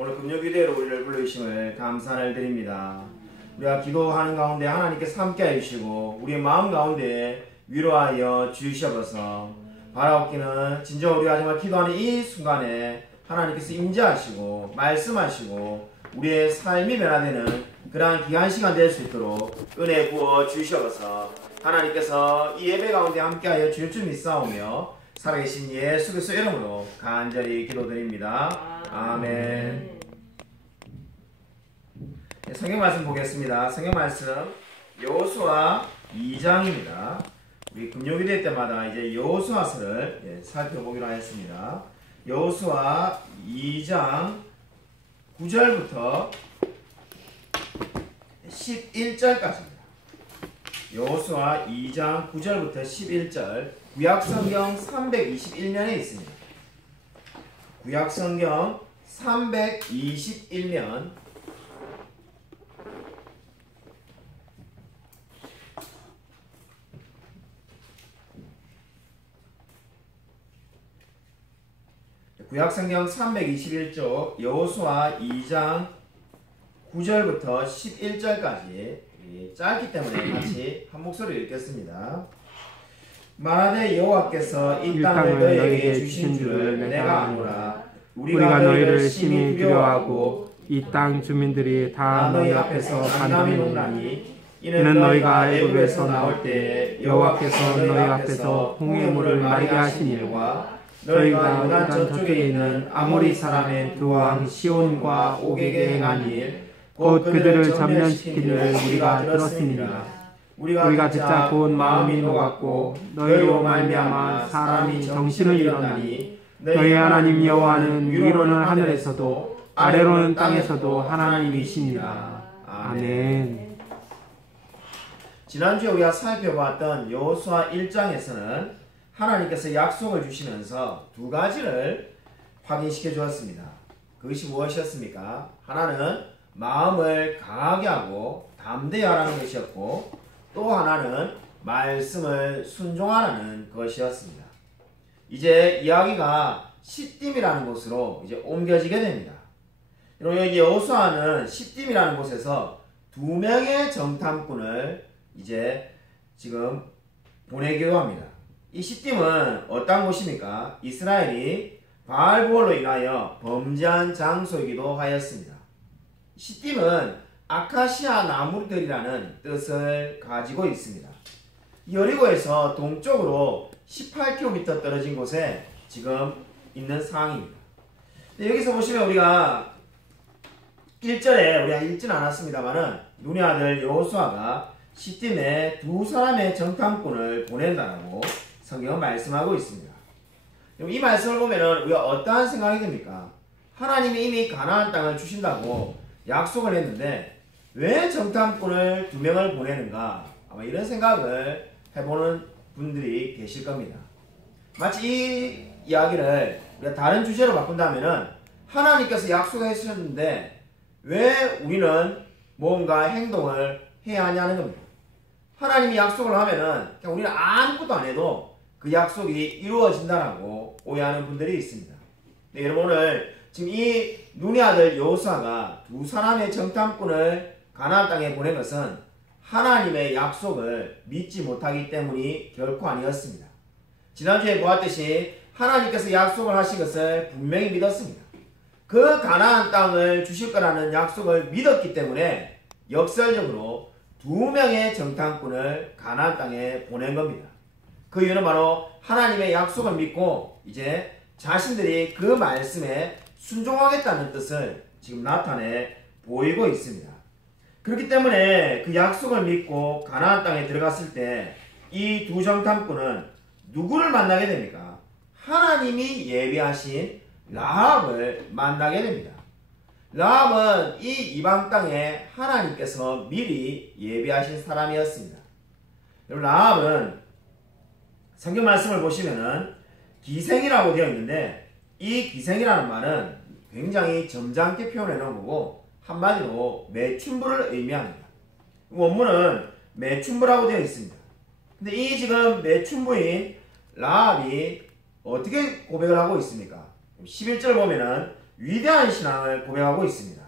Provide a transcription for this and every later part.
오늘 금요기대로 우리를 불러주심을 감사를 드립니다. 우리가 기도하는 가운데 하나님께서 함께해 주시고 우리의 마음 가운데 위로하여 주시옵소서. 바라옵기는 진정 우리가 정말 기도하는 이 순간에 하나님께서 임재하시고 말씀하시고 우리의 삶이 변화되는 그러한 귀한 시간 될 수 있도록 은혜 부어 주시옵소서. 하나님께서 이 예배 가운데 함께하여 주실 줄 믿사오며 살아계신 예수 그리스도 이름으로 간절히 기도드립니다. 아멘. 성경 말씀 보겠습니다. 성경 말씀 여호수아 2장입니다. 우리 금요일에 때마다 이제 여호수아서를 살펴보기로 하였습니다. 여호수아 2장 9절부터 11절까지입니다. 여호수아 2장 9절부터 11절 구약성경 321면에 있습니다. 구약성경 321면 구약성경 321쪽 여호수아 2장 9절부터 11절까지 짧기 때문에 같이 한 목소리로 읽겠습니다. 말하되 여호와께서 이 땅을 너희에게 주신 줄을 내가 아노라. 우리가 너희를 심히 두려워하고 이 땅 주민들이 다 너희 앞에서 간담이 녹나니 이는 너희가 애굽에서 나올 때 여호와께서 너희 앞에서 홍해물을 마르게 하신 일과 너희가 요단 저쪽에 있는 아모리 사람의 두 왕 시온과 옥에게 행한 일 곧 그들을 전면시킨 일을 우리가 들었습니다. 우리가 듣자 곧 마음이 녹았고 너희로 말미암아 사람이 정신을 잃었나니 너희 하나님 여호와는 위로는 하늘에서도 아래로는 땅에서도 하나님이십니다. 아멘. 지난주에 우리가 살펴봤던 여호수아 1장에서는 하나님께서 약속을 주시면서 두 가지를 확인시켜 주었습니다. 그것이 무엇이었습니까? 하나는 마음을 강하게 하고 담대히 하라는 것이었고 또 하나는 말씀을 순종하라는 것이었습니다. 이제 이야기가 시딤이라는 곳으로 이제 옮겨지게 됩니다. 여러분 여기 여호수아는 시딤이라는 곳에서 두 명의 정탐꾼을 이제 지금 보내기로 합니다. 이 시딤은 어떤 곳입니까? 이스라엘이 바알보올로 인하여 범죄한 장소이기도 하였습니다. 시딤은 아카시아 나무들이라는 뜻을 가지고 있습니다. 여리고에서 동쪽으로 18km 떨어진 곳에 지금 있는 상황입니다. 여기서 보시면 우리가 1절에 우리가 읽지는 않았습니다만은 눈의 아들 여호수아가 시딤에 두 사람의 정탐꾼을 보낸다라고 성경은 말씀하고 있습니다. 이 말씀을 보면은 우리가 어떠한 생각이 듭니까? 하나님이 이미 가나안 땅을 주신다고 약속을 했는데 왜 정탐꾼을 두 명을 보내는가? 아마 이런 생각을 해보는 분들이 계실 겁니다. 마치 이 이야기를 우리가 다른 주제로 바꾼다면은 하나님께서 약속하셨는데 왜 우리는 뭔가 행동을 해야 하냐는 겁니다. 하나님이 약속을 하면은 그냥 우리는 아무것도 안 해도 그 약속이 이루어진다라고 오해하는 분들이 있습니다. 네, 여러분 오늘 지금 이 눈의 아들 여호수아가 두 사람의 정탐꾼을 가나안 땅에 보낸 것은 하나님의 약속을 믿지 못하기 때문이 결코 아니었습니다. 지난주에 보았듯이 하나님께서 약속을 하신 것을 분명히 믿었습니다. 그 가나안 땅을 주실 거라는 약속을 믿었기 때문에 역설적으로 두 명의 정탐꾼을 가나안 땅에 보낸 겁니다. 그 이유는 바로 하나님의 약속을 믿고 이제 자신들이 그 말씀에 순종하겠다는 뜻을 지금 나타내 보이고 있습니다. 그렇기 때문에 그 약속을 믿고 가나안 땅에 들어갔을 때 이 두 정탐꾼은 누구를 만나게 됩니까? 하나님이 예비하신 라합을 만나게 됩니다. 라합은 이 이방 땅에 하나님께서 미리 예비하신 사람이었습니다. 여러분 라합은 성경 말씀을 보시면은 기생이라고 되어 있는데 이 기생이라는 말은 굉장히 점잖게 표현해 놓은 거고 한마디로 매춘부를 의미합니다. 원문은 매춘부라고 되어 있습니다. 근데 이 지금 매춘부인 라합이 어떻게 고백을 하고 있습니까? 11절 보면은 위대한 신앙을 고백하고 있습니다.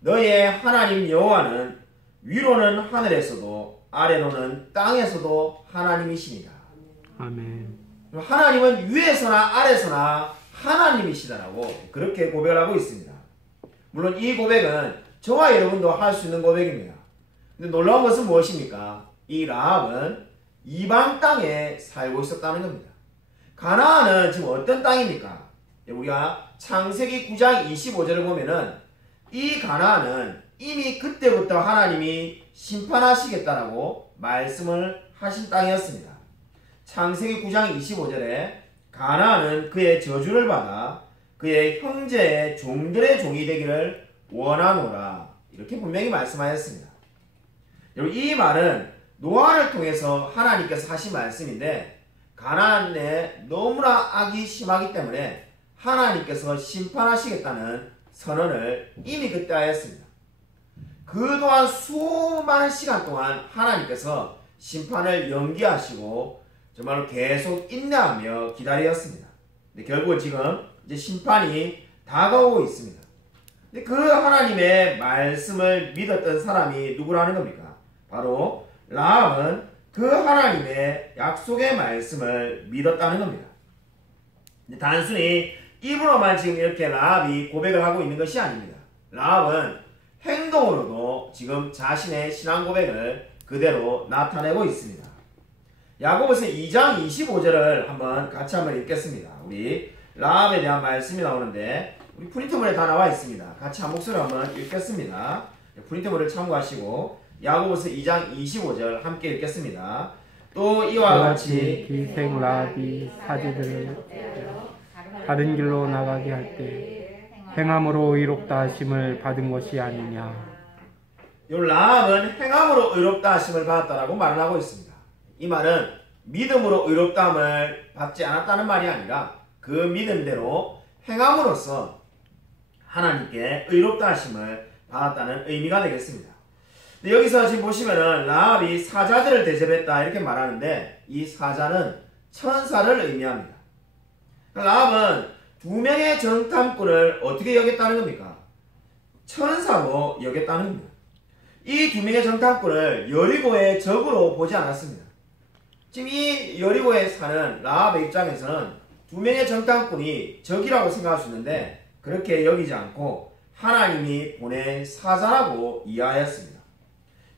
너의 하나님 여호와는 위로는 하늘에서도 아래로는 땅에서도 하나님이시니라. 아멘. 하나님은 위에서나 아래서나 하나님이시다라고 그렇게 고백을 하고 있습니다. 물론 이 고백은 저와 여러분도 할 수 있는 고백입니다. 근데 놀라운 것은 무엇입니까? 이 라합은 이방 땅에 살고 있었다는 겁니다. 가나안은 지금 어떤 땅입니까? 우리가 창세기 9장 25절을 보면은 이 가나안은 이미 그때부터 하나님이 심판하시겠다라고 말씀을 하신 땅이었습니다. 창세기 9장 25절에 가나안은 그의 저주를 받아 그의 형제의 종들의 종이 되기를 원하노라 이렇게 분명히 말씀하였습니다. 여러분 이 말은 노아를 통해서 하나님께서 하신 말씀인데 가나안에 너무나 악이 심하기 때문에 하나님께서 심판하시겠다는 선언을 이미 그때 하였습니다. 그동안 수많은 시간 동안 하나님께서 심판을 연기하시고 정말로 계속 인내하며 기다렸습니다. 근데 결국 지금 이제 심판이 다가오고 있습니다. 근데 그 하나님의 말씀을 믿었던 사람이 누구라는 겁니까? 바로 라합은 그 하나님의 약속의 말씀을 믿었다는 겁니다. 단순히 입으로만 지금 이렇게 라합이 고백을 하고 있는 것이 아닙니다. 라합은 행동으로도 지금 자신의 신앙 고백을 그대로 나타내고 있습니다. 야고보서 2장 25절을 같이 한번 읽겠습니다. 우리 라합에 대한 말씀이 나오는데 우리 프린트물에 다 나와 있습니다. 같이 한 목소리로 한번 읽겠습니다. 프린트물을 참고하시고 야고보서 2장 25절 함께 읽겠습니다. 또 이와 같이 기생 라합이 사제들을 다른 길로 나가게 할 때 행함으로 의롭다 하심을 받은 것이 아니냐. 이 라합은 행함으로 의롭다 하심을 받았다라고 말을 하고 있습니다. 이 말은 믿음으로 의롭다함을 받지 않았다는 말이 아니라 그 믿음대로 행함으로써 하나님께 의롭다 하심을 받았다는 의미가 되겠습니다. 여기서 지금 보시면은 라합이 사자들을 대접했다 이렇게 말하는데 이 사자는 천사를 의미합니다. 라합은 두 명의 정탐꾼을 어떻게 여겼다는 겁니까? 천사로 여겼다는 겁니다. 이 두 명의 정탐꾼을 여리고의 적으로 보지 않았습니다. 지금 이 여리고에 사는 라합의 입장에서는 두 명의 정탐꾼이 적이라고 생각할 수 있는데 그렇게 여기지 않고 하나님이 보낸 사자라고 이해하였습니다.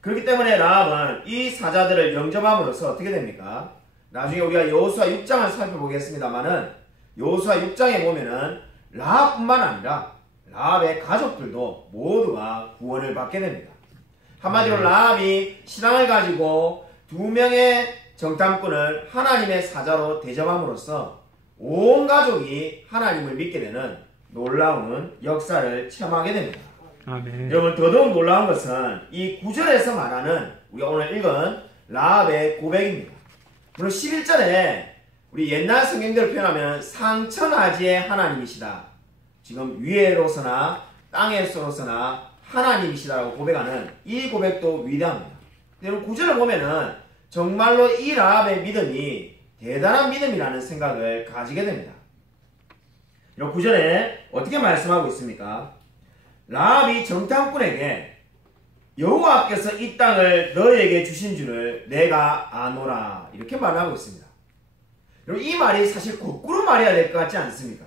그렇기 때문에 라합은 이 사자들을 영접함으로써 어떻게 됩니까? 나중에 우리가 여호수아 6장을 살펴보겠습니다만은 여호수아 6장에 보면은 라합뿐만 아니라 라합의 가족들도 모두가 구원을 받게 됩니다. 한마디로 라합이 신앙을 가지고 두 명의 정탐꾼을 하나님의 사자로 대접함으로써 온 가족이 하나님을 믿게 되는 놀라운 역사를 체험하게 됩니다. 아멘. 여러분 더더욱 놀라운 것은 이 9절에서 말하는 우리가 오늘 읽은 라합의 고백입니다. 물론 11절에 우리 옛날 성경대로 표현하면 상천하지의 하나님이시다. 지금 위에로서나 땅에서로서나 하나님이시다라고 고백하는 이 고백도 위대합니다. 여러분 9절을 보면은 정말로 이 라합의 믿음이 대단한 믿음이라는 생각을 가지게 됩니다. 여러분 9절에 어떻게 말씀하고 있습니까? 라합이 정탐꾼에게 여호와께서 이 땅을 너에게 주신 줄을 내가 아노라 이렇게 말하고 있습니다. 여러분 이 말이 사실 거꾸로 말해야 될 것 같지 않습니까?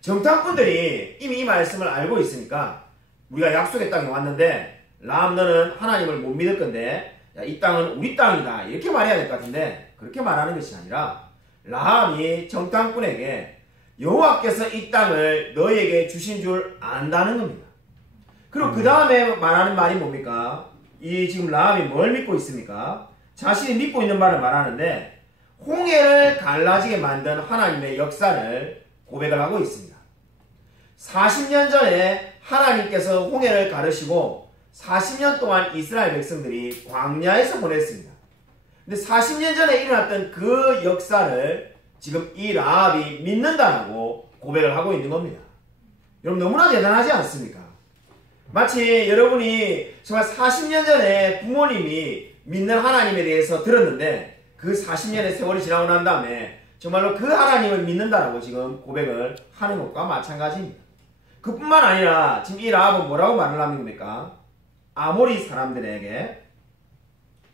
정탐꾼들이 이미 이 말씀을 알고 있으니까 우리가 약속의 땅에 왔는데 라합 너는 하나님을 못 믿을 건데 야, 이 땅은 우리 땅이다 이렇게 말해야 될 것 같은데 그렇게 말하는 것이 아니라 라합이 정탐꾼에게 여호와께서 이 땅을 너에게 주신 줄 안다는 겁니다. 그리고 그 다음에 말하는 말이 뭡니까? 이 지금 라합이 뭘 믿고 있습니까? 자신이 믿고 있는 말을 말하는데 홍해를 갈라지게 만든 하나님의 역사를 고백을 하고 있습니다. 40년 전에 하나님께서 홍해를 가르시고 40년 동안 이스라엘 백성들이 광야에서 보냈습니다. 근데 40년 전에 일어났던 그 역사를 지금 이 라합이 믿는다라고 고백을 하고 있는 겁니다. 여러분 너무나 대단하지 않습니까? 마치 여러분이 정말 40년 전에 부모님이 믿는 하나님에 대해서 들었는데 그 40년의 세월이 지나고 난 다음에 정말로 그 하나님을 믿는다라고 지금 고백을 하는 것과 마찬가지입니다. 그뿐만 아니라 지금 이 라합은 뭐라고 말을 하는 겁니까? 아모리 사람들에게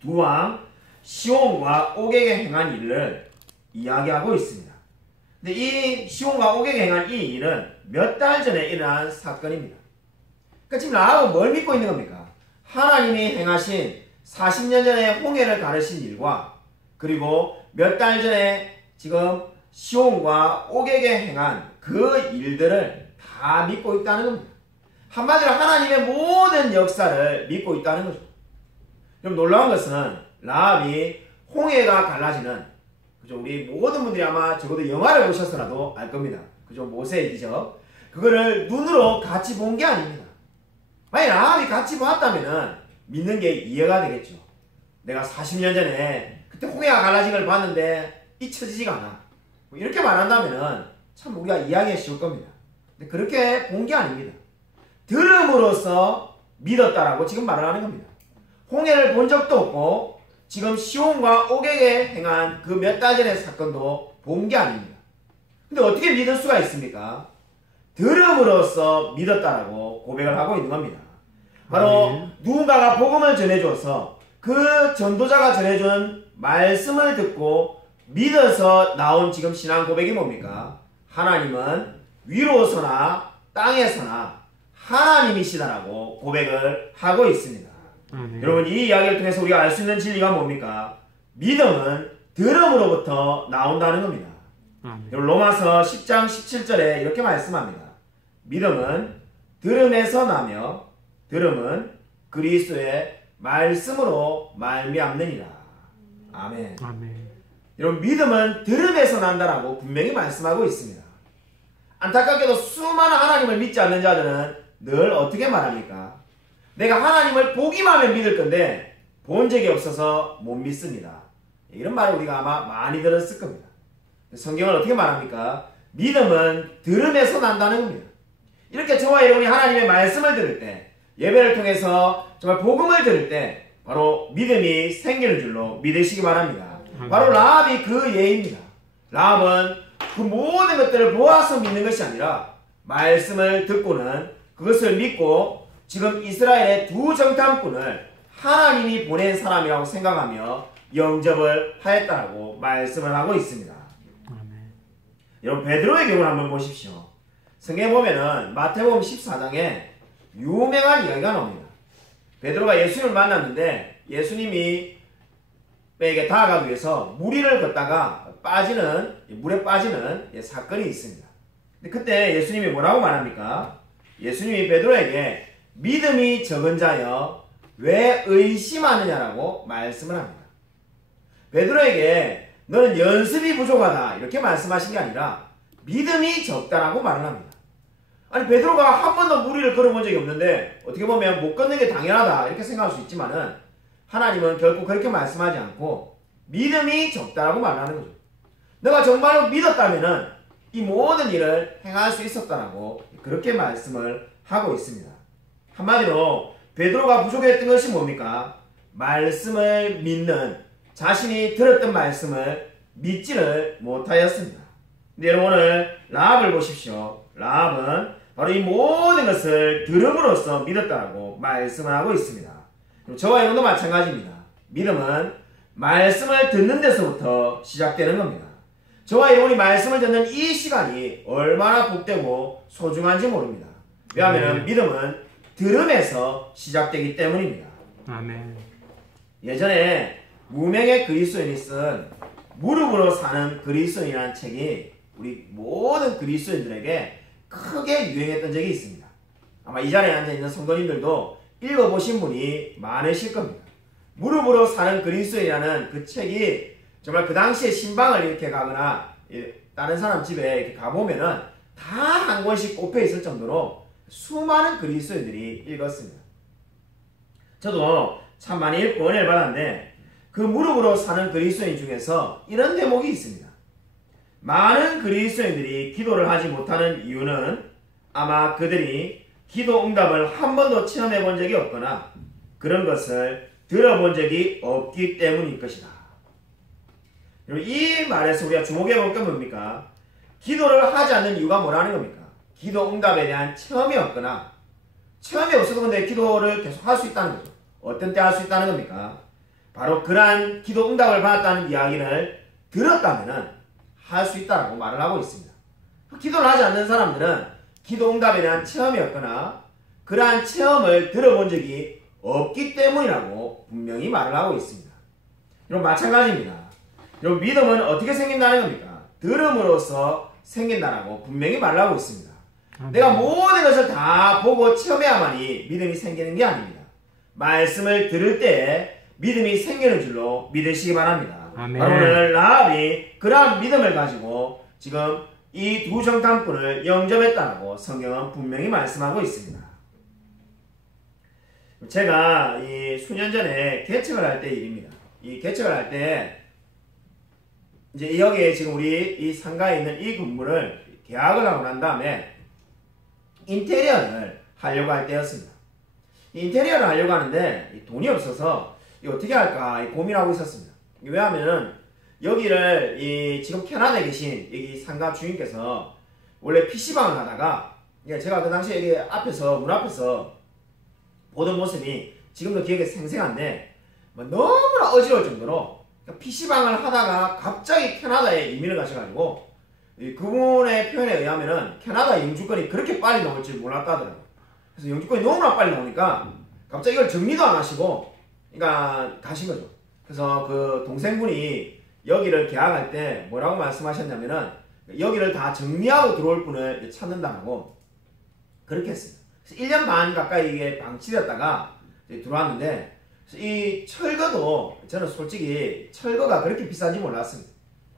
두 왕 시온과 옥에게 행한 일을 이야기하고 있습니다. 근데 이 시온과 옥에게 행한 이 일은 몇 달 전에 일어난 사건입니다. 그러니까 지금 라합은 뭘 믿고 있는 겁니까? 하나님이 행하신 40년 전에 홍해를 가르신 일과 그리고 몇 달 전에 지금 시온과 옥에게 행한 그 일들을 다 믿고 있다는 겁니다. 한마디로 하나님의 모든 역사를 믿고 있다는 거죠. 좀 놀라운 것은 라합이 홍해가 갈라지는, 그죠? 우리 모든 분들이 아마 적어도 영화를 보셨더라도 알 겁니다. 그죠? 모세의 기적. 그거를 눈으로 같이 본 게 아닙니다. 만약 라합이 같이 봤다면은 믿는 게 이해가 되겠죠. 내가 40년 전에 그때 홍해가 갈라진 걸 봤는데 잊혀지지가 않아. 뭐 이렇게 말한다면은 참 우리가 이해하기가 쉬울 겁니다. 근데 그렇게 본 게 아닙니다. 들음으로써 믿었다라고 지금 말을 하는 겁니다. 홍해를 본 적도 없고 지금 시온과 옥에게 행한 그 몇 달 전의 사건도 본 게 아닙니다. 근데 어떻게 믿을 수가 있습니까? 들음으로써 믿었다라고 고백을 하고 있는 겁니다. 바로 누군가가 복음을 전해줘서 그 전도자가 전해준 말씀을 듣고 믿어서 나온 지금 신앙 고백이 뭡니까? 하나님은 위로서나 땅에서나 하나님이시다라고 고백을 하고 있습니다. 여러분, 이 이야기를 통해서 우리가 알 수 있는 진리가 뭡니까? 믿음은 들음으로부터 나온다는 겁니다. 여러분, 로마서 10장 17절에 이렇게 말씀합니다. 믿음은 들음에서 나며 들음은 그리스도의 말씀으로 말미암느니라. 아멘. 여러분, 믿음은 들음에서 난다라고 분명히 말씀하고 있습니다. 안타깝게도 수많은 하나님을 믿지 않는 자들은 늘 어떻게 말합니까? 내가 하나님을 보기만 하면 믿을 건데 본 적이 없어서 못 믿습니다. 이런 말을 우리가 아마 많이 들었을 겁니다. 성경은 어떻게 말합니까? 믿음은 들음에서 난다는 겁니다. 이렇게 저와 여러분이 하나님의 말씀을 들을 때, 예배를 통해서 정말 복음을 들을 때 바로 믿음이 생기는 줄로 믿으시기 바랍니다. 바로 라합이 그 예입니다. 라합은 그 모든 것들을 보아서 믿는 것이 아니라 말씀을 듣고는 그것을 믿고 지금 이스라엘의 두 정탐꾼을 하나님이 보낸 사람이라고 생각하며 영접을 하였다고 말씀을 하고 있습니다. 여러분, 베드로의 경우를 한번 보십시오. 성경에 보면은 마태복음 14장에 유명한 이야기가 나옵니다. 베드로가 예수님을 만났는데 예수님이 에게 다가가기 위해서 물 위를 걷다가 물에 빠지는 사건이 있습니다. 근데 그때 예수님이 뭐라고 말합니까? 예수님이 베드로에게 믿음이 적은 자여 왜 의심하느냐라고 말씀을 합니다. 베드로에게 너는 연습이 부족하다 이렇게 말씀하신 게 아니라 믿음이 적다라고 말을 합니다. 아니, 베드로가 한 번도 물 위를 걸어본 적이 없는데 어떻게 보면 못 걷는 게 당연하다 이렇게 생각할 수 있지만은 하나님은 결코 그렇게 말씀하지 않고 믿음이 적다라고 말하는 거죠. 너가 정말로 믿었다면은 이 모든 일을 행할 수 있었다라고 그렇게 말씀을 하고 있습니다. 한마디로 베드로가 부족했던 것이 뭡니까? 말씀을 믿는, 자신이 들었던 말씀을 믿지를 못하였습니다. 근데 여러분, 오늘 라합을 보십시오. 라합은 바로 이 모든 것을 들음으로써 믿었다고 말씀을 하고 있습니다. 저와 여러분도 마찬가지입니다. 믿음은 말씀을 듣는 데서부터 시작되는 겁니다. 저와 여러분이 말씀을 듣는 이 시간이 얼마나 복되고 소중한지 모릅니다. 왜냐하면 믿음은 들음에서 시작되기 때문입니다. 아멘. 예전에 무명의 그리스도인이 쓴 무릎으로 사는 그리스도인이라는 책이 우리 모든 그리스도인들에게 크게 유행했던 적이 있습니다. 아마 이 자리에 앉아있는 성도님들도 읽어보신 분이 많으실 겁니다. 무릎으로 사는 그리스도인이라는 그 책이 정말 그 당시에 신방을 이렇게 가거나 다른 사람 집에 이렇게 가보면은 다 한 권씩 꼽혀 있을 정도로 수많은 그리스도인들이 읽었습니다. 저도 참 많이 읽고 은혜를 받았는데 그 무릎으로 사는 그리스도인 중에서 이런 대목이 있습니다. 많은 그리스도인들이 기도를 하지 못하는 이유는 아마 그들이 기도 응답을 한 번도 체험해 본 적이 없거나 그런 것을 들어본 적이 없기 때문일 것이다. 이 말에서 우리가 주목해 볼 게 뭡니까? 기도를 하지 않는 이유가 뭐라는 겁니까? 기도 응답에 대한 체험이 없거나 체험이 없어도 근데 기도를 계속 할 수 있다는 거죠. 어떤 때 할 수 있다는 겁니까? 바로 그러한 기도 응답을 받았다는 이야기를 들었다면 할 수 있다고 말을 하고 있습니다. 기도를 하지 않는 사람들은 기도 응답에 대한 체험이 없거나 그러한 체험을 들어본 적이 없기 때문이라고 분명히 말을 하고 있습니다. 여러분 마찬가지입니다. 여러분 믿음은 어떻게 생긴다는 겁니까? 들음으로써 생긴다라고 분명히 말을 하고 있습니다. 내가 모든 것을 다 보고 체험해야만이 믿음이 생기는 게 아닙니다. 말씀을 들을 때 믿음이 생기는 줄로 믿으시기 바랍니다. 아멘. 바로 오늘 라합이 그러한 믿음을 가지고 지금 이 두 정탐꾼을 영접했다고 성경은 분명히 말씀하고 있습니다. 제가 이 수년 전에 개척을 할 때 일입니다. 이 개척을 할 때 이제 여기에 지금 우리 이 상가에 있는 이 건물을 계약을 하고 난 다음에 인테리어를 하려고 할 때였습니다. 인테리어를 하려고 하는데 돈이 없어서 어떻게 할까 고민하고 있었습니다. 왜냐하면 여기를 지금 캐나다에 계신 여기 상가 주인께서 원래 PC방을 하다가 제가 그 당시에 여기 앞에서 문 앞에서 보던 모습이 지금도 기억에 생생한데 너무나 어지러울 정도로 PC방을 하다가 갑자기 캐나다에 이민을 가셔가지고 그분의 표현에 의하면은 캐나다 영주권이 그렇게 빨리 나올 줄 몰랐다더라고요. 그래서 영주권이 너무나 빨리 나오니까 갑자기 이걸 정리도 안 하시고 그러니까 가신 거죠. 그래서 그 동생분이 여기를 계약할 때 뭐라고 말씀하셨냐면은 여기를 다 정리하고 들어올 분을 찾는다고 그렇게 했습니다. 그래서 1년 반 가까이 이게 방치되었다가 들어왔는데 이 철거도 저는 솔직히 철거가 그렇게 비싼지 몰랐습니다.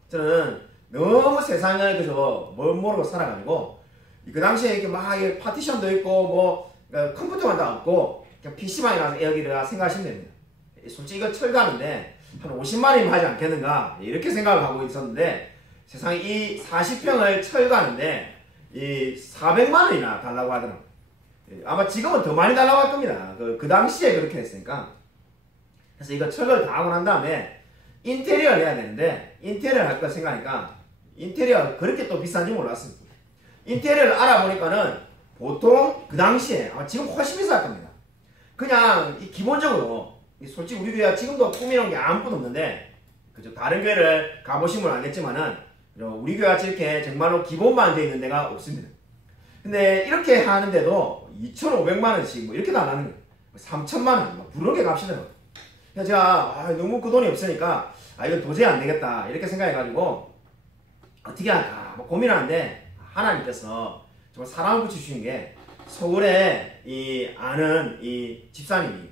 저는 너무 세상을 그저 뭘 모르고 살아가지고 그 당시에 이렇게 막 파티션도 있고 뭐 컴퓨터만 다 없고 그냥 PC방이라서 여기를 생각하시면 됩니다. 솔직히 이거 철거하는데 한 50만 원이면 하지 않겠는가 이렇게 생각을 하고 있었는데 세상에 이 40평을 철거하는데 이 400만 원이나 달라고 하더라고요. 아마 지금은 더 많이 달라고 할 겁니다. 그 당시에 그렇게 했으니까. 그래서 이거 철거를 다 하고 난 다음에 인테리어를 해야 되는데 인테리어를 할 거 생각하니까 인테리어가 그렇게 또 비싼지 몰랐습니다. 인테리어를 알아보니까는 보통 그 당시에 아마 지금 훨씬 비쌀 겁니다. 그냥 기본적으로 솔직히 우리 교회가 지금도 꾸미는 게 아무것도 없는데 그죠? 다른 교회를 가보시면 알겠지만은 우리 교회가 이렇게 정말로 기본만 되어 있는 데가 없습니다. 근데 이렇게 하는데도 2,500만 원씩 뭐 이렇게 달라는 거예요. 3,000만 원 부르게 값이더라고요. 그래서 제가 너무 그 돈이 없으니까 이건 도저히 안 되겠다 이렇게 생각해가지고 어떻게 할까 뭐 고민하는데 하나님께서 정말 사랑을 붙여주신 게 서울에 아는 집사님이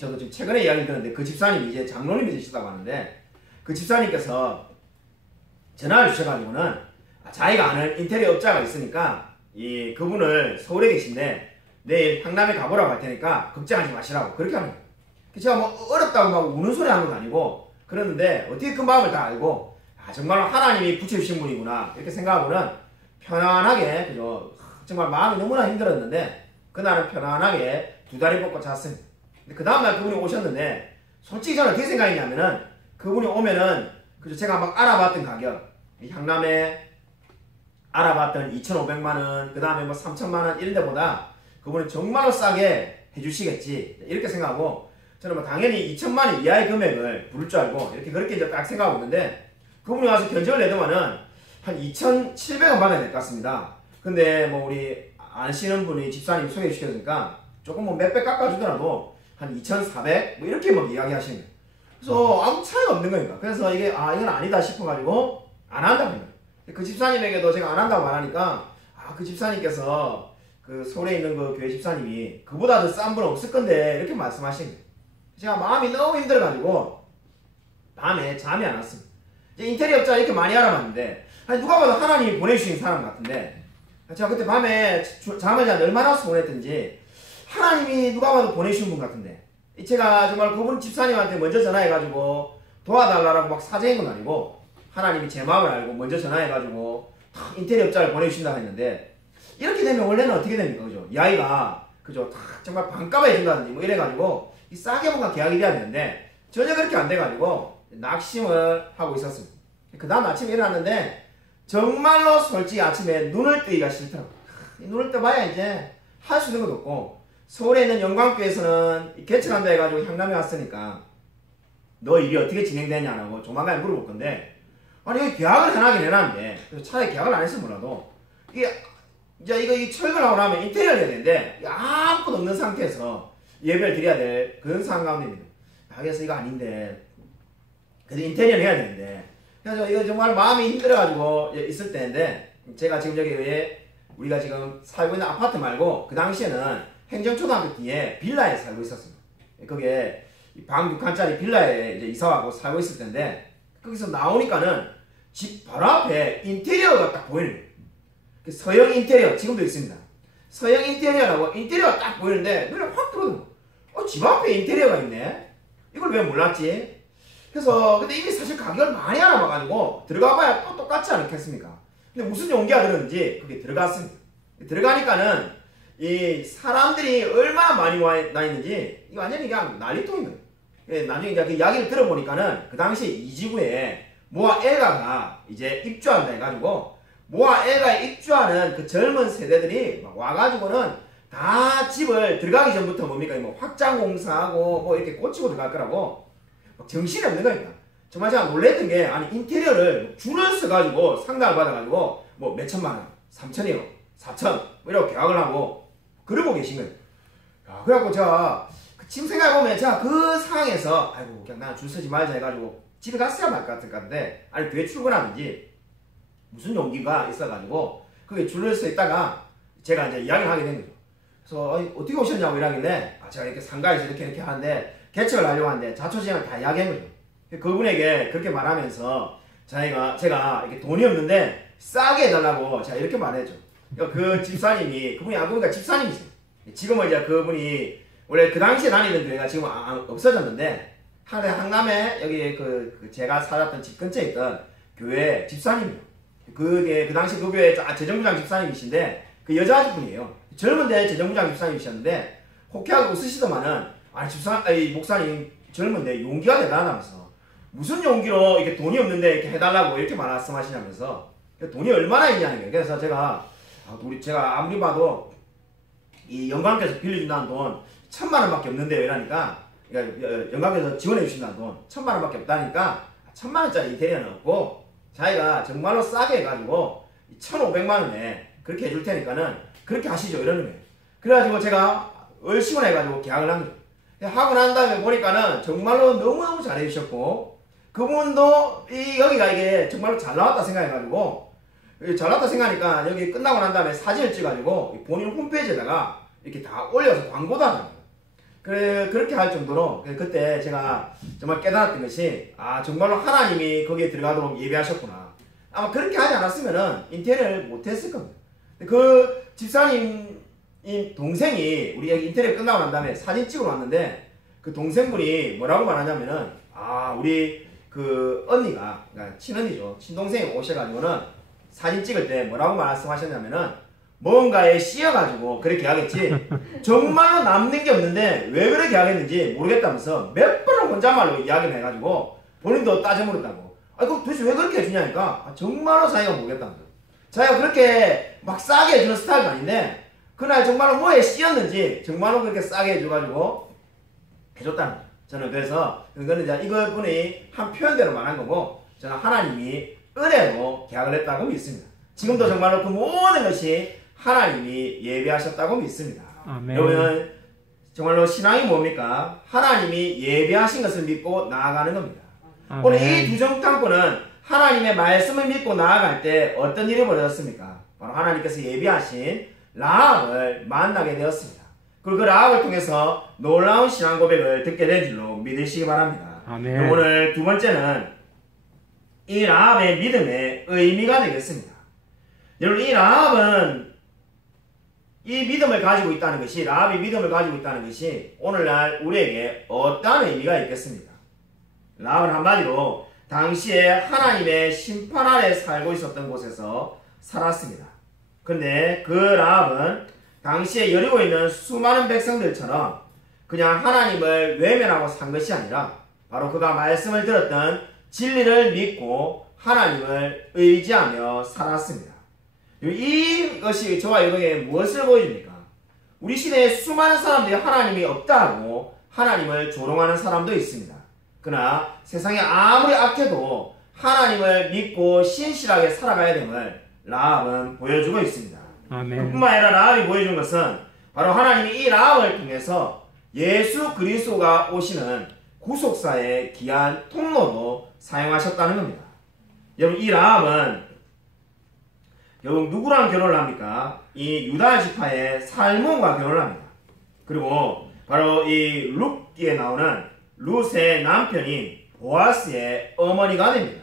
저도 지금 최근에 이야기를 들었는데 그 집사님이 이제 장로님이 되시다고 하는데 그 집사님께서 전화를 주셔가지고는 자기가 아는 인테리어 업자가 있으니까 그분을 서울에 계신데 내일 강남에 가보라고 할 테니까 걱정하지 마시라고 그렇게 하는 거예요. 제가 뭐 어렵다고 막 우는 소리 하는 건 아니고 그러는데 어떻게 그 마음을 다 알고 정말로 하나님이 붙여주신 분이구나 이렇게 생각하고는 편안하게 그죠? 정말 마음이 너무나 힘들었는데 그날은 편안하게 두 다리 뻗고 잤습니다. 근데 그 다음날 그분이 오셨는데 솔직히 저는 어떻게 생각했냐면은 그분이 오면은 그죠? 제가 막 알아봤던 가격 향남에 알아봤던 2,500만원 그 다음에 뭐 3,000만원 이런 데보다 그분은 정말로 싸게 해주시겠지 이렇게 생각하고 저는 뭐 당연히 2,000만원 이하의 금액을 부를 줄 알고 이렇게 그렇게 이제 딱 생각하고 있는데 그분이 와서 견적을 내더만은 한 2,700원 받아야 될 것 같습니다. 근데 뭐 우리 아시는 분이 집사님 소개해 주셨으니까 조금 뭐 몇 배 깎아주더라도 한 2,400 뭐 이렇게 막 이야기 하시는 거예요. 그래서 아무 차이가 없는 거니까 그래서 이게 이건 아니다 싶어가지고 안 한다고 했어요. 그 집사님에게도 제가 안 한다고 말하니까 그 집사님께서 그 서울에 있는 그 교회 집사님이 그보다 더 싼 분은 없을 건데 이렇게 말씀하신 거예요. 제가 마음이 너무 힘들어가지고 밤에 잠이 안 왔습니다. 이제 인테리어 업자 이렇게 많이 알아봤는데 누가 봐도 하나님이 보내주신 사람 같은데 제가 그때 밤에 잠을 잘 얼마나 와서 보냈든지 하나님이 누가 봐도 보내주신 분 같은데 제가 정말 그분 집사님한테 먼저 전화해가지고 도와달라고 막 사정한 건 아니고 하나님이 제 마음을 알고 먼저 전화해가지고 인테리어 업자를 보내주신다고 했는데 이렇게 되면 원래는 어떻게 됩니까? 그죠? 이 아이가 그죠? 정말 반값에 해준다든지 뭐 이래가지고 싸게 뭔가 계약이 돼야 되는데 전혀 그렇게 안 돼가지고 낙심을 하고 있었습니다. 그 다음 아침에 일어났는데 정말로 솔직히 아침에 눈을 뜨기가 싫더라고요. 눈을 떠봐야 이제 할 수 있는 것도 없고, 서울에 있는 영광교회에서는 개척한다 해가지고 향남에 왔으니까 너 일이 어떻게 진행되냐고 조만간에 물어볼 건데, 아니 여기 계약을 해나긴 해놨는데 차라리 계약을 안 했으면 몰라도 이게 이제 이거 철거하고 나면 인테리어를 해야 되는데 아무것도 없는 상태에서 예배를 드려야 될 그런 상황 가운데입니다. 그래서 이거 아닌데 그래도 인테리어를 해야 되는데, 그래서 이거 정말 마음이 힘들어가지고 있을 때인데, 제가 지금 여기 왜 우리가 지금 살고 있는 아파트 말고 그 당시에는 행정초등학교 뒤에 빌라에 살고 있었습니다. 그게 방 6칸짜리 빌라에 이제 이사하고 살고 있을 텐데, 거기서 나오니까는 집 바로 앞에 인테리어가 딱 보이는 거예요. 서형 인테리어 지금도 있습니다. 서형 인테리어라고 인테리어가 딱 보이는데 눈에 확 들어오는 거예요. 집 앞에 인테리어가 있네? 이걸 왜 몰랐지? 그래서 근데 이미 사실 가격을 많이 알아봐가지고 들어가봐야 또 똑같지 않겠습니까? 근데 무슨 용기가 들었는지 그게 들어갔습니다. 들어가니까는 이 사람들이 얼마나 많이 와 있는지 이거 완전히 그냥 난리통인 거예요. 나중에 이제 그 이야기를 들어보니까는 그 당시 이지구에 모아 엘가가 이제 입주한다 해가지고, 모아 엘가에 입주하는 그 젊은 세대들이 막 와가지고는 다 집을 들어가기 전부터 뭡니까 뭐 확장 공사하고 뭐 이렇게 고치고 들어갈 거라고 막 정신이 없는 거니까. 정말 제가 놀랬던 게, 아니 인테리어를 줄을 써가지고 상담을 받아가지고 뭐 몇천만 원, 3천이요, 4천 뭐 이렇게 계약을 하고 그러고 계신 거예요. 야, 그래갖고 제가 지금 생각해보면 제가 그 상황에서 아이고 그냥 나는 줄 서지 말자 해가지고 집에 갔어야 말 것 같은데, 아니 교회 출근하는지 무슨 용기가 있어가지고 그게 줄을 서 있다가 제가 이제 이야기를 하게 된 거죠. 그래서 어떻게 오셨냐고 이러길래, 제가 이렇게 상가에서 이렇게 하는데 개척을 하려고 하는데 자초지종을 다 이야기한 거죠. 그분에게 그렇게 말하면서 제가 이렇게 돈이 없는데 싸게 해달라고 제가 이렇게 말했죠. 그 집사님이, 그분이 알고 보니까 집사님이세요. 지금은 이제 그분이 원래 그 당시에 다니던 교회가 지금 없어졌는데, 한남에 여기 그 제가 살았던 집 근처에 있던 교회 집사님이에요. 그게 그 당시 그 교회 재정부장 집사님이신데 그 여자분이에요. 젊은데 재정부장 집사님이셨는데 혹해하고 웃으시더만은, 아니 목사님 젊은데 용기가 대단하면서 무슨 용기로 이렇게 돈이 없는데 이렇게 해달라고 이렇게 말씀하시냐면서 돈이 얼마나 있냐는 거예요. 그래서 제가 아무리 봐도 이 영광교에서 빌려준다는 돈 1,000만 원밖에 없는데요 이러니까, 그러니까 영광교에서 지원해 주신다는 돈 1,000만 원밖에 없다니까 1,000만 원짜리 인테리어는 없고 자기가 정말로 싸게 해가지고 1,500만 원에 그렇게 해줄 테니까는 그렇게 하시죠 이러는 거예요. 그래가지고 제가 얼씨구 해가지고 계약을 한 거예요. 하고 난 다음에 보니까는 정말로 너무너무 잘해 주셨고, 그분도 여기가 이게 정말로 잘 나왔다 생각해가지고, 잘 나왔다 생각하니까 여기 끝나고 난 다음에 사진을 찍어가지고 본인 홈페이지에다가 이렇게 다 올려서 광고도 하더라고요. 그렇게 할 정도로 그때 제가 정말 깨달았던 것이, 정말로 하나님이 거기에 들어가도록 예배하셨구나. 아마 그렇게 하지 않았으면은 인테리어를 못했을 겁니다. 그 집사님 동생이 우리 여기 인테리어 끝나고 난 다음에 사진 찍으러 왔는데, 그 동생분이 뭐라고 말하냐면은, 우리 그 언니가, 그러니까 친언니죠, 친동생이 오셔가지고는 사진 찍을 때 뭐라고 말씀하셨냐면은, 뭔가에 씌여가지고 그렇게 하겠지 정말로 남는 게 없는데 왜 그렇게 하겠는지 모르겠다면서 몇 번을 혼잣말로 이야기를 해가지고 본인도 따져 물었다고. 그럼 도대체 왜 그렇게 해주냐니까, 정말로 자기가 모르겠다면서. 자기가 그렇게 막 싸게 해주는 스타일도 아닌데 그날 정말로 뭐에 씌였는지 정말로 그렇게 싸게 해줘가지고 해줬다는 거예요. 저는 그래서 그거는 이제 이분이 한 표현대로 말한 거고, 저는 하나님이 은혜로 계약을 했다고 믿습니다. 지금도 정말로 그 모든 것이 하나님이 예배하셨다고 믿습니다. 아멘. 여러분 정말로 신앙이 뭡니까? 하나님이 예배하신 것을 믿고 나아가는 겁니다. 아멘. 오늘 이 두 정탐꾼은 하나님의 말씀을 믿고 나아갈 때 어떤 일이 벌어졌습니까? 바로 하나님께서 예비하신 라합을 만나게 되었습니다. 그리고 그 라합을 통해서 놀라운 신앙 고백을 듣게 된 줄로 믿으시기 바랍니다. 아멘. 오늘 두 번째는 이 라합의 믿음의 의미가 되겠습니다. 여러분, 이 라합은 이 믿음을 가지고 있다는 것이, 라합이 믿음을 가지고 있다는 것이 오늘날 우리에게 어떠한 의미가 있겠습니까? 라합은 한마디로 당시에 하나님의 심판 아래 살고 있었던 곳에서 살았습니다. 근데 그 라합은 당시에 여리고에 있는 수많은 백성들처럼 그냥 하나님을 외면하고 산 것이 아니라 바로 그가 말씀을 들었던 진리를 믿고 하나님을 의지하며 살았습니다. 이것이 저와 여러분에게 무엇을 보여줍니까? 우리 시대에 수많은 사람들이 하나님이 없다고 하나님을 조롱하는 사람도 있습니다. 그러나 세상에 아무리 악해도 하나님을 믿고 신실하게 살아가야 됨을 라합은 보여주고 있습니다. 아멘. 그뿐만 아니라 라합이 보여준 것은 바로 하나님이 이 라합을 통해서 예수 그리스도가 오시는 구속사의 귀한 통로로 사용하셨다는 겁니다. 여러분, 이 라합은 결국 누구랑 결혼을 합니까? 이 유다 지파의 살몬과 결혼을 합니다. 그리고 바로 이 룻기에 나오는 룻의 남편인 보아스의 어머니가 됩니다.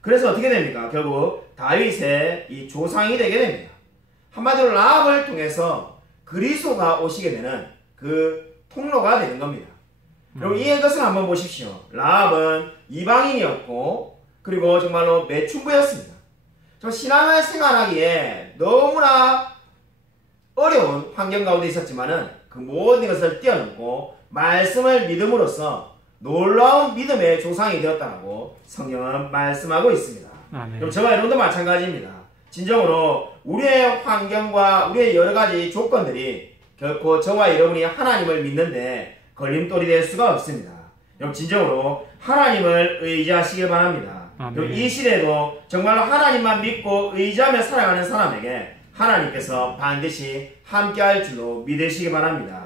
그래서 어떻게 됩니까? 결국 다윗의 이 조상이 되게 됩니다. 한마디로 라합을 통해서 그리스도가 오시게 되는 그 통로가 되는 겁니다. 그리고 이것을 한번 보십시오. 라합은 이방인이었고 그리고 정말로 매춘부였습니다. 저 신앙을 생활하기에 너무나 어려운 환경 가운데 있었지만은 그 모든 것을 뛰어넘고 말씀을 믿음으로써 놀라운 믿음의 조상이 되었다고 성경은 말씀하고 있습니다. 그럼 저와 여러분도 마찬가지입니다. 진정으로 우리의 환경과 우리의 여러 가지 조건들이 결코 저와 여러분이 하나님을 믿는데 걸림돌이 될 수가 없습니다. 여러분 진정으로 하나님을 의지하시길 바랍니다. 그리고 이 시대에도 정말로 하나님만 믿고 의지하며 살아가는 사람에게 하나님께서 반드시 함께할 줄로 믿으시기 바랍니다.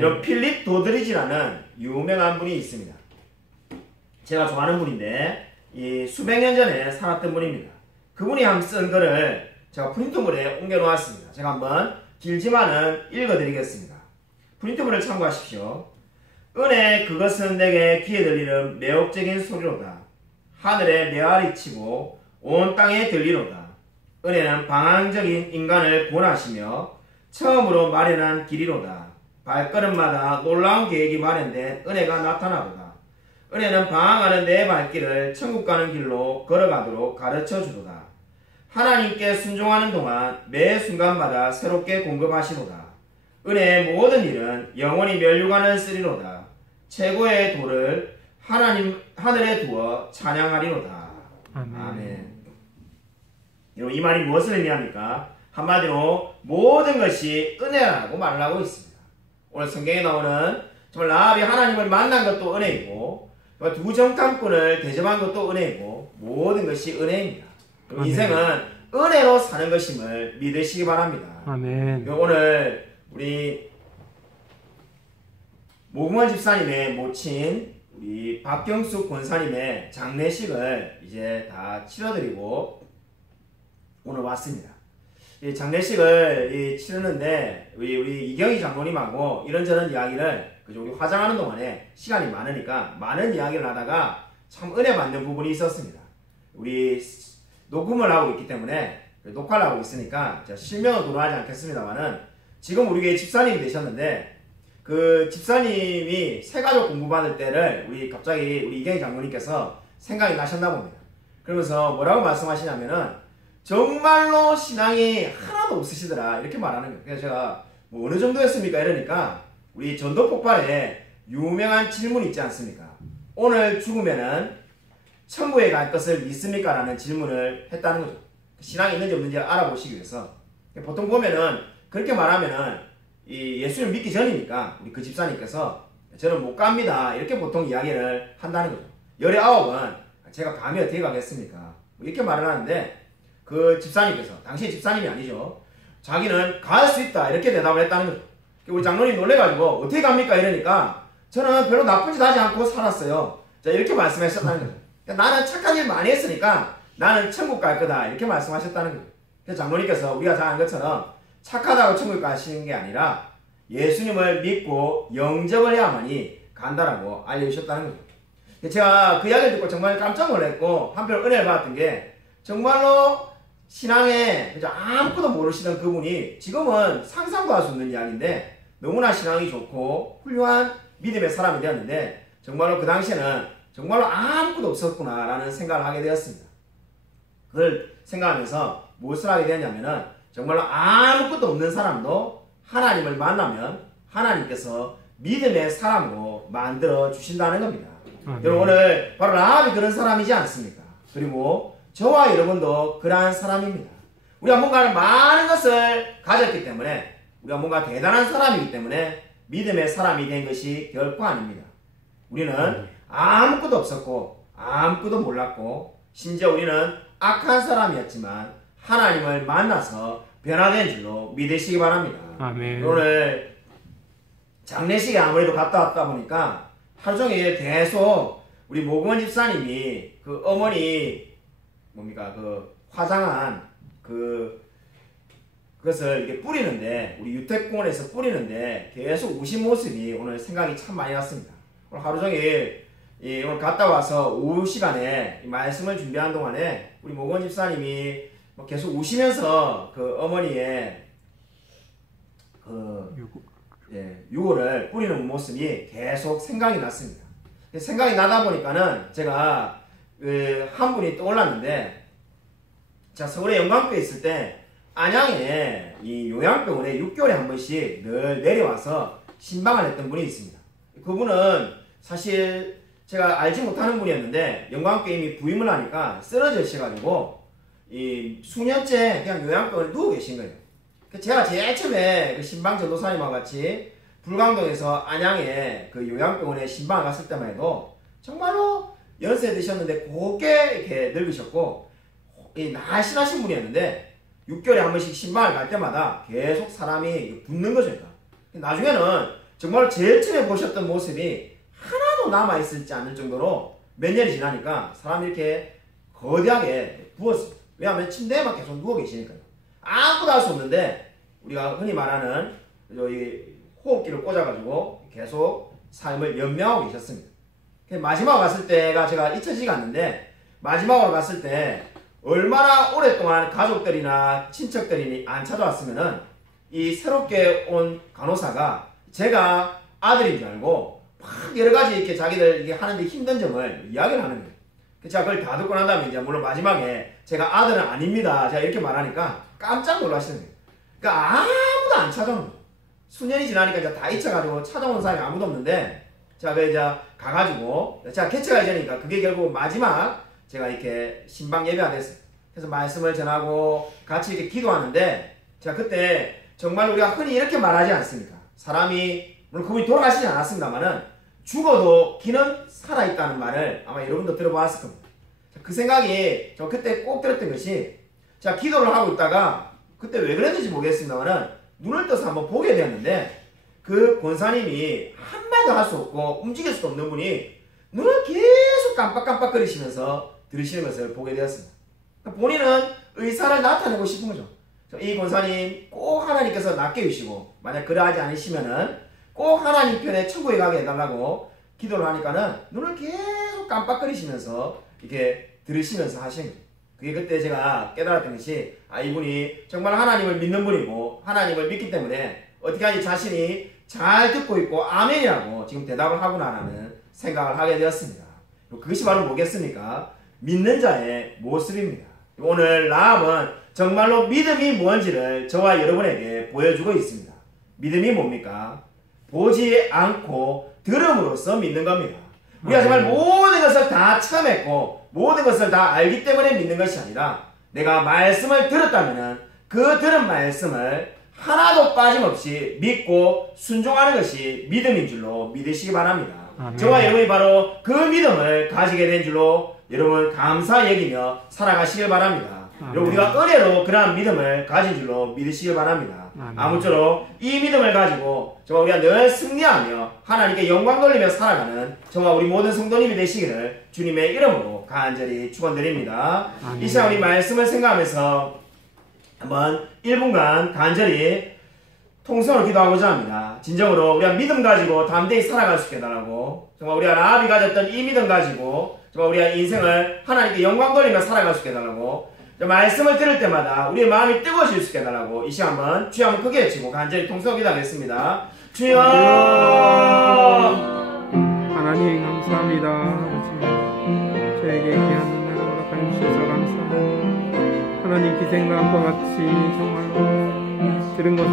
여러분 필립 도드리지라는 유명한 분이 있습니다. 제가 좋아하는 분인데 이 수백 년 전에 살았던 분입니다. 그분이 한 쓴 글을 제가 프린트물에 옮겨 놓았습니다. 제가 한번 길지만은 읽어드리겠습니다. 프린트물을 참고하십시오. 은혜 그것은 내게 귀에 들리는 매혹적인 소리로다. 하늘에 메아리 치고 온 땅에 들리로다. 은혜는 방황적인 인간을 구원하시며 처음으로 마련한 길이로다. 발걸음마다 놀라운 계획이 마련된 은혜가 나타나도다. 은혜는 방황하는 내 발길을 천국 가는 길로 걸어가도록 가르쳐 주도다. 하나님께 순종하는 동안 매 순간마다 새롭게 공급하시도다. 은혜의 모든 일은 영원히 멸류관을 쓰리로다. 최고의 도를 하늘에 두어 찬양하리로다. 아멘. 여러분 이 말이 무엇을 의미합니까? 한마디로 모든 것이 은혜라고 말을 하고 있습니다. 오늘 성경에 나오는 정말 라합이 하나님을 만난 것도 은혜이고 두 정탐꾼을 대접한 것도 은혜이고 모든 것이 은혜입니다. 인생은 은혜로 사는 것임을 믿으시기 바랍니다. 아멘. 오늘 우리 모금원 집사님의 모친 우리 박경숙 권사님의 장례식을 이제 다 치러드리고 오늘 왔습니다. 이 장례식을 치르는데 우리 이경희 장로님하고 이런저런 이야기를 우리 화장하는 동안에 시간이 많으니까 많은 이야기를 하다가 참 은혜 받는 부분이 있었습니다. 우리 녹음을 하고 있기 때문에 녹화를 하고 있으니까 제가 실명을 거론하지 않겠습니다만은 지금 우리 교회 집사님이 되셨는데 그 집사님이 새가족 공부 받을 때를 갑자기 우리 이경희 장로님께서 생각이 나셨나 봅니다. 그러면서 뭐라고 말씀하시냐면은 정말로 신앙이 하나도 없으시더라 이렇게 말하는 거예요. 그래서 제가 뭐 어느 정도였습니까 이러니까 우리 전도 폭발에 유명한 질문이 있지 않습니까? 오늘 죽으면은 천국에 갈 것을 믿습니까? 라는 질문을 했다는 거죠. 신앙이 있는지 없는지 알아보시기 위해서. 보통 보면은 그렇게 말하면은 이 예수를 믿기 전이니까 우리 그 집사님께서 저는 못 갑니다 이렇게 보통 이야기를 한다는 거죠. 19은 제가 감히 어떻게 가겠습니까? 이렇게 말을 하는데 그 집사님께서 당시 집사님이 아니죠. 자기는 갈 수 있다 이렇게 대답을 했다는 거죠. 우리 장로님 놀래가지고 어떻게 갑니까 이러니까 저는 별로 나쁜 짓 하지 않고 살았어요. 자 이렇게 말씀하셨다는 거죠. 나는 착한 일 많이 했으니까 나는 천국 갈 거다 이렇게 말씀하셨다는 거죠. 그래서 장로님께서 우리가 잘 아는 것처럼 착하다고 천국 가시는 게 아니라 예수님을 믿고 영접을 해야만이 간다라고 알려주셨다는 거죠. 제가 그 이야기를 듣고 정말 깜짝 놀랐고 한편 은혜를 받았던 게 정말로 신앙에 아무것도 모르시던 그분이 지금은 상상도 할 수 없는 이야기인데 너무나 신앙이 좋고 훌륭한 믿음의 사람이 되었는데 정말로 그 당시에는 정말로 아무것도 없었구나 라는 생각을 하게 되었습니다. 그걸 생각하면서 무엇을 하게 되었냐면은 정말로 아무것도 없는 사람도 하나님을 만나면 하나님께서 믿음의 사람으로 만들어 주신다는 겁니다. 여러분 오늘 바로 라합이 그런 사람이지 않습니까? 그리고 저와 여러분도 그러한 사람입니다. 우리가 뭔가 많은 것을 가졌기 때문에, 우리가 뭔가 대단한 사람이기 때문에 믿음의 사람이 된 것이 결코 아닙니다. 우리는 아무것도 없었고 아무것도 몰랐고 심지어 우리는 악한 사람이었지만 하나님을 만나서 변화된 줄로 믿으시기 바랍니다. 아멘. 오늘 장례식에 아무래도 갔다 왔다 보니까 하루 종일 계속 우리 모금원 집사님이 그 어머니 뭡니까 그 화장한 그것을 이렇게 뿌리는데, 우리 유택공원에서 뿌리는데 계속 우신 모습이 오늘 생각이 참 많이 났습니다. 오늘 하루 종일 오늘 갔다 와서 오후 시간에 말씀을 준비하는 동안에 우리 모건 집사님이 계속 우시면서 그 어머니의 유골을 뿌리는 모습이 계속 생각이 났습니다. 생각이 나다 보니까는 제가 한 분이 떠올랐는데, 제가 서울에 영광교회 있을 때 안양에 이 요양병원에 6개월에 한 번씩 늘 내려와서 신방을 했던 분이 있습니다. 그분은 사실 제가 알지 못하는 분이었는데 영광교회 이미 부임을 하니까 쓰러지셔가지고 이 수년째 그냥 요양병원에 누워 계신 거예요. 제가 제일 처음에 그 신방 전도사님과 같이 불광동에서 안양에 그 요양병원에 신방을 갔을 때만 해도 정말로 연세 드셨는데 곱게 이렇게 늙으셨고 날씬하신 분이었는데 6개월에 한 번씩 신방을 갈 때마다 계속 사람이 붙는 거죠. 나중에는 정말 제일 처음에 보셨던 모습이 하나도 남아있을지 않을 정도로 몇 년이 지나니까 사람이 이렇게 거대하게 부었어요. 왜냐하면 침대에만 계속 누워 계시니까요. 아무것도 할 수 없는데 우리가 흔히 말하는 호흡기를 꽂아가지고 계속 삶을 연명하고 계셨습니다. 마지막으로 갔을 때가 제가 잊혀지지가 않는데, 마지막으로 갔을 때 얼마나 오랫동안 가족들이나 친척들이 안 찾아왔으면은 이 새롭게 온 간호사가 제가 아들인 줄 알고 막 여러 가지 이렇게 자기들 이렇게 하는데 힘든 점을 이야기를 하는 거예요. 제가 그걸 다 듣고 난 다음에 이제 물론 마지막에 제가 아들은 아닙니다, 제가 이렇게 말하니까 깜짝 놀라시는 거예요. 그러니까 아무도 안 찾아오는 거예요. 수년이 지나니까 이제 다 잊혀가지고 찾아오는 사람이 아무도 없는데, 제가 그 이제 가가지고 제가 개최가 되니까 그게 결국 마지막 제가 이렇게 신방 예배가 됐어요. 그래서 말씀을 전하고 같이 이렇게 기도하는데, 제가 그때 정말 우리가 흔히 이렇게 말하지 않습니까? 사람이, 물론 그분이 돌아가시지 않았습니다만은 죽어도 기는 살아있다는 말을 아마 여러분도 들어보았을 겁니다. 그 생각이 저 그때 꼭 들었던 것이, 제가 기도를 하고 있다가 그때 왜 그랬는지 모르겠습니다만은 눈을 떠서 한번 보게 되었는데, 그 권사님이 한마디도 할 수 없고 움직일 수도 없는 분이 눈을 계속 깜빡깜빡거리시면서 들으시는 것을 보게 되었습니다. 본인은 의사를 나타내고 싶은 거죠. 이 권사님 꼭 하나님께서 낫게 해주시고, 만약 그러하지 않으시면은 꼭 하나님 편에 천국에 가게 해달라고 기도를 하니까는 눈을 계속 깜빡거리시면서 이렇게 들으시면서 하시는 거예요. 그게 그때 제가 깨달았던 것이, 이분이 정말 하나님을 믿는 분이고 하나님을 믿기 때문에 어떻게 하니 자신이 잘 듣고 있고 아멘이라고 지금 대답을 하구나라는 생각을 하게 되었습니다. 그것이 바로 뭐겠습니까? 믿는 자의 모습입니다. 오늘 라합은 정말로 믿음이 뭔지를 저와 여러분에게 보여주고 있습니다. 믿음이 뭡니까? 보지 않고 들음으로써 믿는 겁니다. 우리가 정말 모든 것을 다 체험했고 모든 것을 다 알기 때문에 믿는 것이 아니라, 내가 말씀을 들었다면 그 들은 말씀을 하나도 빠짐없이 믿고 순종하는 것이 믿음인 줄로 믿으시기 바랍니다. 아멘. 저와 여러분이 바로 그 믿음을 가지게 된 줄로 여러분 감사 여기며 살아가시길 바랍니다. 여러분 우리가 은혜로 그러한 믿음을 가진 줄로 믿으시길 바랍니다. 아무쪼록 이 믿음을 가지고 저와 우리가 늘 승리하며 하나님께 영광 돌리며 살아가는 저와 우리 모든 성도님이 되시기를 주님의 이름으로 간절히 축원드립니다. 이 시간 우리 말씀을 생각하면서 한번 1분간 간절히 통성으로 기도하고자 합니다. 진정으로 우리가 믿음 가지고 담대히 살아갈 수 있게 해달라고, 정말 우리가 라합이 가졌던 이 믿음 가지고 정말 우리가 인생을 하나님께 영광 돌리며 살아갈 수 있게 해달라고, 말씀을 들을 때마다 우리의 마음이 뜨거워질 수 있게 해달라고, 이 시간 한번 주여 한번 크게 외치고 간절히 통성 기도하겠습니다. 주여 하나님 감사합니다. 저에게 귀한 은혜를 허락하여 주셔서 감사합니다. 하나님 기생과 같이 정말로 들은 것을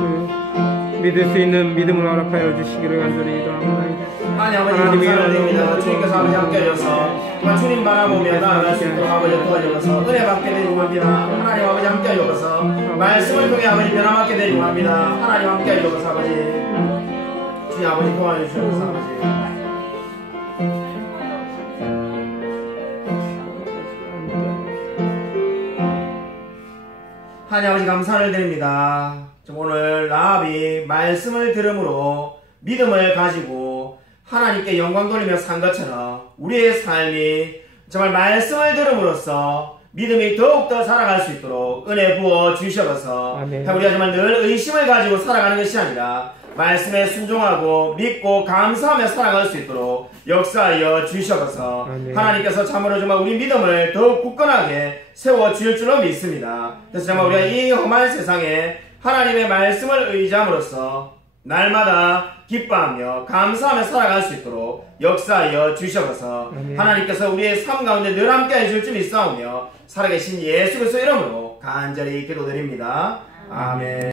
믿을 수 있는 믿음을 허락하여 주시기를 간절히 기도합니다. 하나님 아버지 감사를 드립니다. 주님께서 아버지 함께 하셔서 주님 바라보며 나아갈 수 있도록 아버지 도와주셔서 은혜 받게 되고 합니다. 하나님 아버지 함께 하셔서 말씀을 통해 아버지 변화받게 되고 합니다. 하나님 함께 하셔서 아버지 주님 아버지 도와주셔서 아버지 하나님 아버지 감사를 드립니다. 오늘 라합이 말씀을 들음으로 믿음을 가지고 하나님께 영광 돌리며 산 것처럼 우리의 삶이 정말 말씀을 들음으로써 믿음이 더욱더 살아갈 수 있도록 은혜 부어 주셔서 우리가 정말 늘 의심을 가지고 살아가는 것이 아니라 말씀에 순종하고 믿고 감사하며 살아갈 수 있도록 역사하여 주셔서 하나님께서 참으로 정말 우리 믿음을 더욱 굳건하게 세워줄 줄로 믿습니다. 그래서 정말 우리가 이 험한 세상에 하나님의 말씀을 의지함으로써 날마다 기뻐하며 감사하며 살아갈 수 있도록 역사하여 주셔서 하나님께서 우리의 삶 가운데 늘 함께 해줄 줄 믿사오며 살아계신 예수 그리스도 이름으로 간절히 기도드립니다. 아멘.